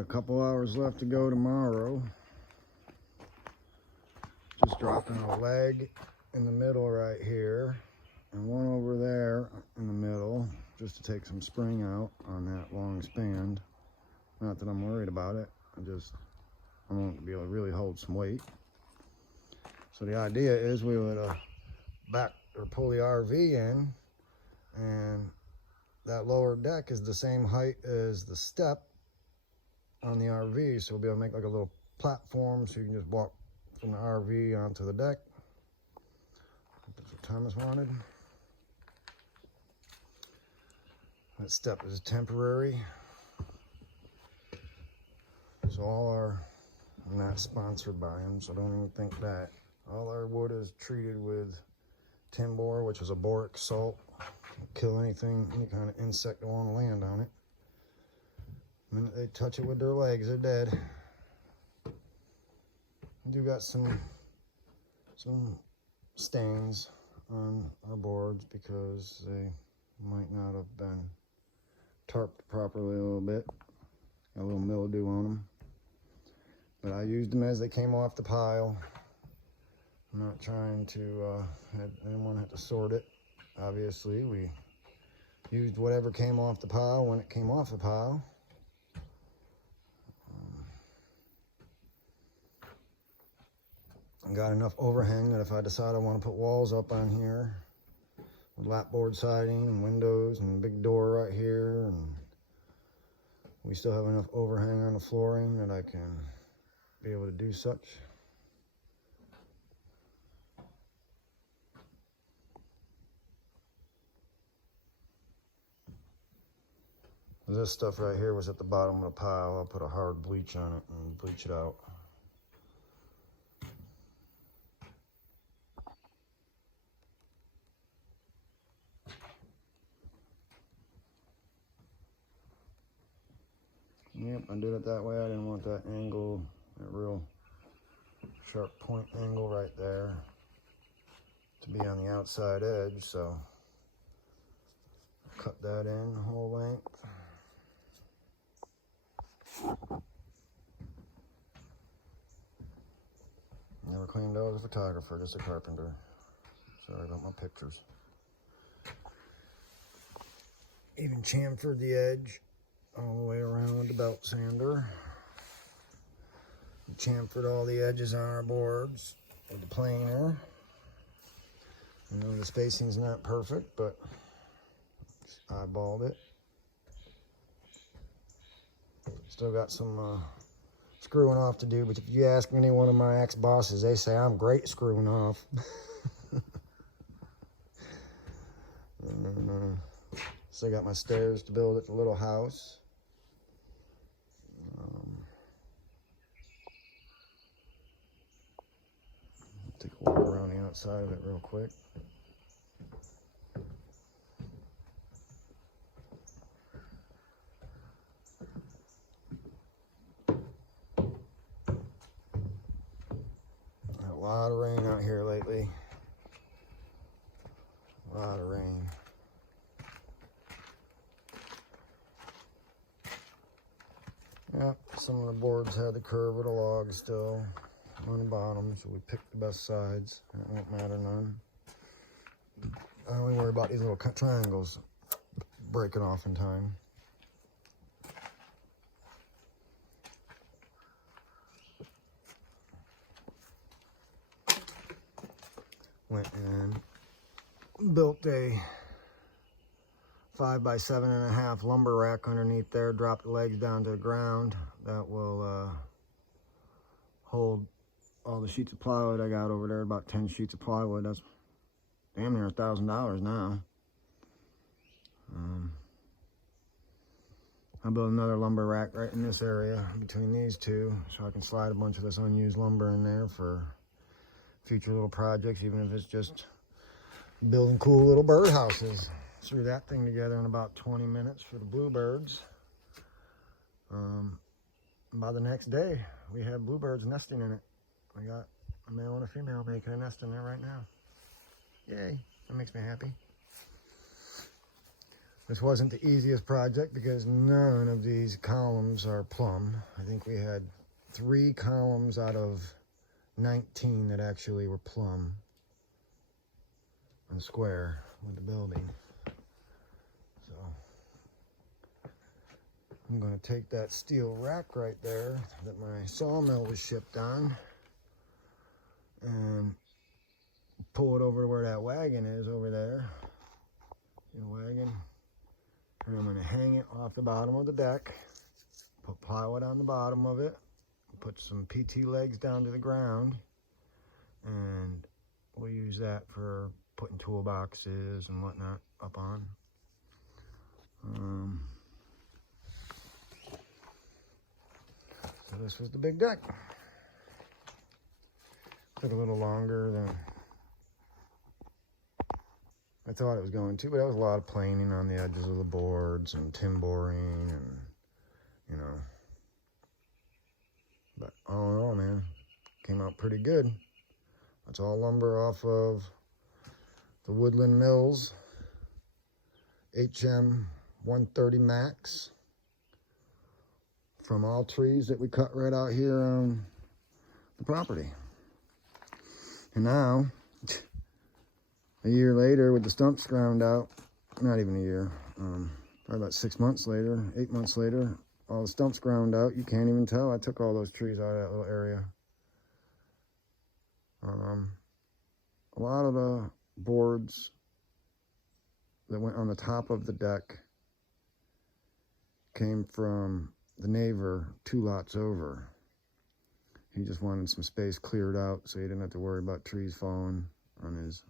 Got a couple hours left to go tomorrow. Just dropping a leg in the middle right here and one over there in the middle just to take some spring out on that long span. Not that I'm worried about it, I want to be able to really hold some weight. So the idea is we would back or pull the RV in, and that lower deck is the same height as the step on the RV, so we'll be able to make like a little platform so you can just walk from the RV onto the deck. That's what Thomas wanted. That step is temporary. So I'm not sponsored by him, so don't even think that. All our wood is treated with Timbor, which is a boric salt. Kill anything, any kind of insect that want to land on it. The minute they touch it with their legs, they're dead. We do got some stains on our boards because they might not have been tarped properly a little bit. Got a little mildew on them. But I used them as they came off the pile. I'm not trying to have anyone have to sort it. Obviously, we used whatever came off the pile when it came off the pile. I got enough overhang that if I decide I want to put walls up on here with lapboard siding and windows and a big door right here, and we still have enough overhang on the flooring that I can be able to do such. This stuff right here was at the bottom of the pile. I'll put a hard bleach on it and bleach it out. Yep, I did it that way. I didn't want that angle, that real sharp point angle right there to be on the outside edge, so cut that in whole length. Never claimed I was a photographer, just a carpenter. Sorry about my pictures. Even chamfered the edge all the way around with the belt sander. Chamfered all the edges on our boards with the planer. I know the spacing's not perfect, but eyeballed it. Still got some screwing off to do, but if you ask any one of my ex-bosses, they say I'm great screwing off. Still got my stairs to build at the little house. Take a walk around the outside of it real quick. A lot of rain out here lately. A lot of rain. Yep, some of the boards had the curve of the log still on the bottom, so we picked the best sides. It won't matter none. I only worry about these little triangles breaking off in time. Went and built a 5 by 7.5 lumber rack underneath there, dropped the legs down to the ground. That will hold all the sheets of plywood I got over there, about 10 sheets of plywood. That's damn near $1,000 now. I'll build another lumber rack right in this area between these two, so I can slide a bunch of this unused lumber in there for future little projects, even if it's just building cool little birdhouses. Threw that thing together in about 20 minutes for the bluebirds. By the next day, we had bluebirds nesting in it. I got a male and a female making a nest in there right now. Yay, that makes me happy. This wasn't the easiest project because none of these columns are plumb. I think we had 3 columns out of 19 that actually were plumb and square with the building. So I'm going to take that steel rack right there that my sawmill was shipped on and pull it over to where that wagon is over there. The wagon. And I'm going to hang it off the bottom of the deck, put plywood on the bottom of it, put some PT legs down to the ground, and we'll use that for putting toolboxes and whatnot up on. So this was the big deck. Took a little longer than I thought it was going to, but that was a lot of planing on the edges of the boards and timbering and, you know. But all in all, man, came out pretty good. That's all lumber off of the Woodland Mills HM 130 Max from all trees that we cut right out here on the property. And now, a year later, with the stumps ground out, not even a year, probably about 6 months later, 8 months later, all the stumps ground out. You can't even tell I took all those trees out of that little area. A lot of the boards that went on the top of the deck came from the neighbor 2 lots over. He just wanted some space cleared out so he didn't have to worry about trees falling on his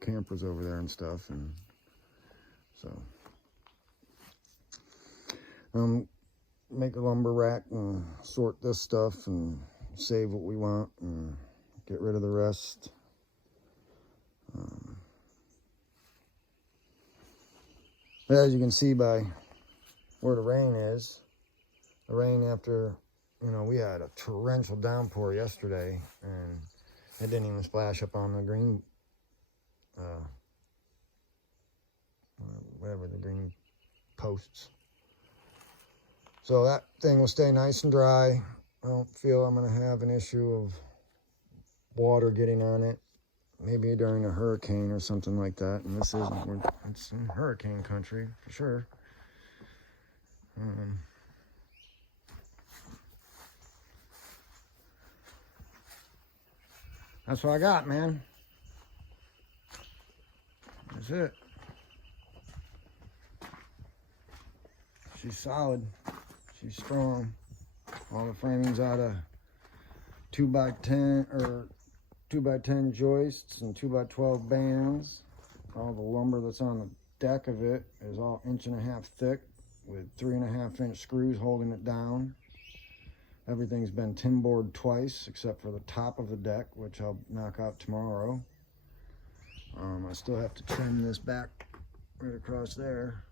campers over there and stuff. And so make a lumber rack and sort this stuff and save what we want and get rid of the rest. As you can see by where the rain is, the rain after, you know, we had a torrential downpour yesterday and it didn't even splash up on the green whatever, the green posts. So that thing will stay nice and dry. I don't feel I'm going to have an issue of water getting on it. Maybe during a hurricane or something like that. And this isn't, it's in hurricane country for sure. That's what I got, man. That's it. She's solid. She's strong. All the framing's out of 2x10 or 2x10 joists and 2x12 bands. All the lumber that's on the deck of it is all 1.5 inches thick with 3.5 inch screws holding it down. Everything's been timbored twice except for the top of the deck, which I'll knock out tomorrow. I still have to trim this back right across there.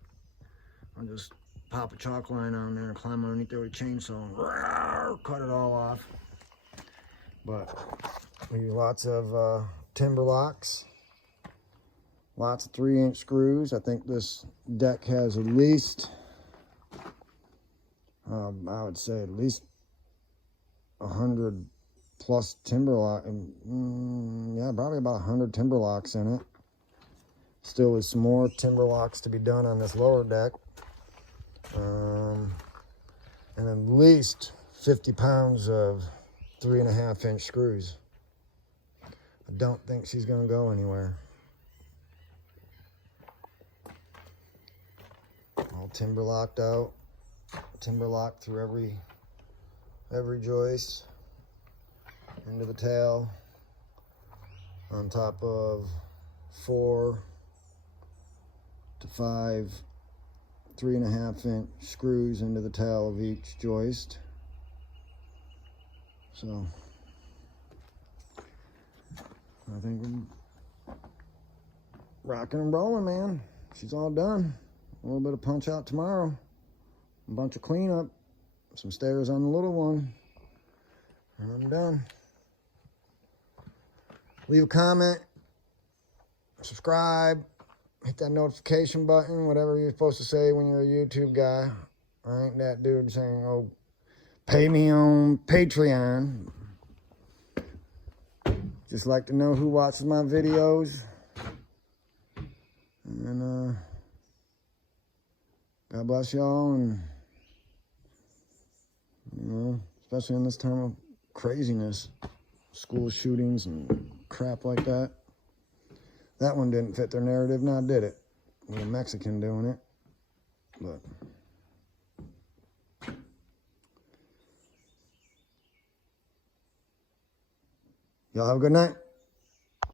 I'll just pop a chalk line on there and climb underneath there with a chainsaw and cut it all off. But we use lots of timber locks, lots of 3-inch screws. I think this deck has at least, I would say at least 100 plus timber lock, yeah, probably about 100 timber locks in it. Still with some more timber locks to be done on this lower deck. And at least 50 pounds of 3.5 inch screws. I don't think she's gonna go anywhere. All timber locked out, timber locked through every joist, into the tail, on top of 4 to 5 3.5 inch screws into the tail of each joist. So I think we're rocking and rolling, man. She's all done. A little bit of punch out tomorrow, a bunch of cleanup, some stairs on the little one, and I'm done. Leave a comment, subscribe, hit that notification button, whatever you're supposed to say when you're a YouTube guy. I ain't that dude saying, oh, pay me on Patreon. Just like to know who watches my videos. And God bless y'all, and you know, especially in this time of craziness, school shootings and crap like that. That one didn't fit their narrative, now did it? With a Mexican doing it. But y'all have a good night.